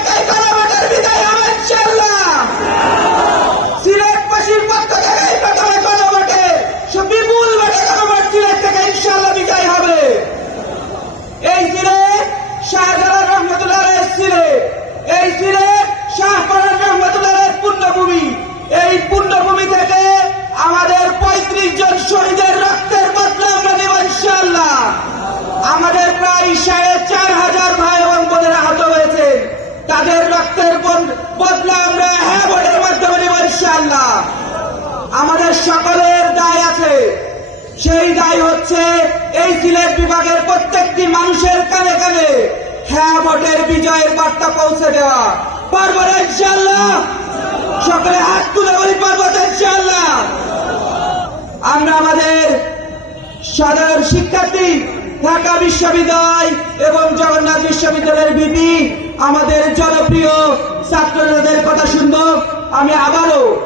এলাকায় গণভোটের বিজয় হবে ইনশাআল্লাহ। সিলেটবাসীর পক্ষ থেকে প্রথমে গণভোটে বিপুল ভোটে গণভোট সিলেট থেকে ইনশাআল্লাহ বিজয় হবে। এই সিলেট শাহজালাল রহমতুল্লাহের সিলেট, এই সিলেট শাহপরান রহমতুল্লাহের পুণ্যভূমি। এই পুণ্যভূমি থেকে আমাদের 35 জন শহীদের রক্তের বদলা আমরা নেব ইনশাআল্লাহ। আমাদের প্রায় 4,500 ভাই এবং বোনেরা আহত হয়েছে, তাদের রক্তের বদলা আমরা হ্যাঁ ভোটের মাধ্যমে নেব ইনশাআল্লাহ। আমাদের সকলের দায় আছে, সেই দায় হচ্ছে এই সিলেট বিভাগের প্রত্যেকটি মানুষের কানে কানে হ্যাঁ ভোটের বিজয়ের বার্তা পৌঁছে দেওয়া। পারবো না ইনশাআল্লাহ? সকলে হাত তুলে বলি পারবো তো ইনশাআল্লাহ? আমরা আমাদের সাধারণ শিক্ষার্থী ঢাকা বিশ্ববিদ্যালয় এবং জগন্নাথ বিশ্ববিদ্যালয়ের ভিপি আমাদের জনপ্রিয় ছাত্রদের কথা শুনবো। আমি আবারও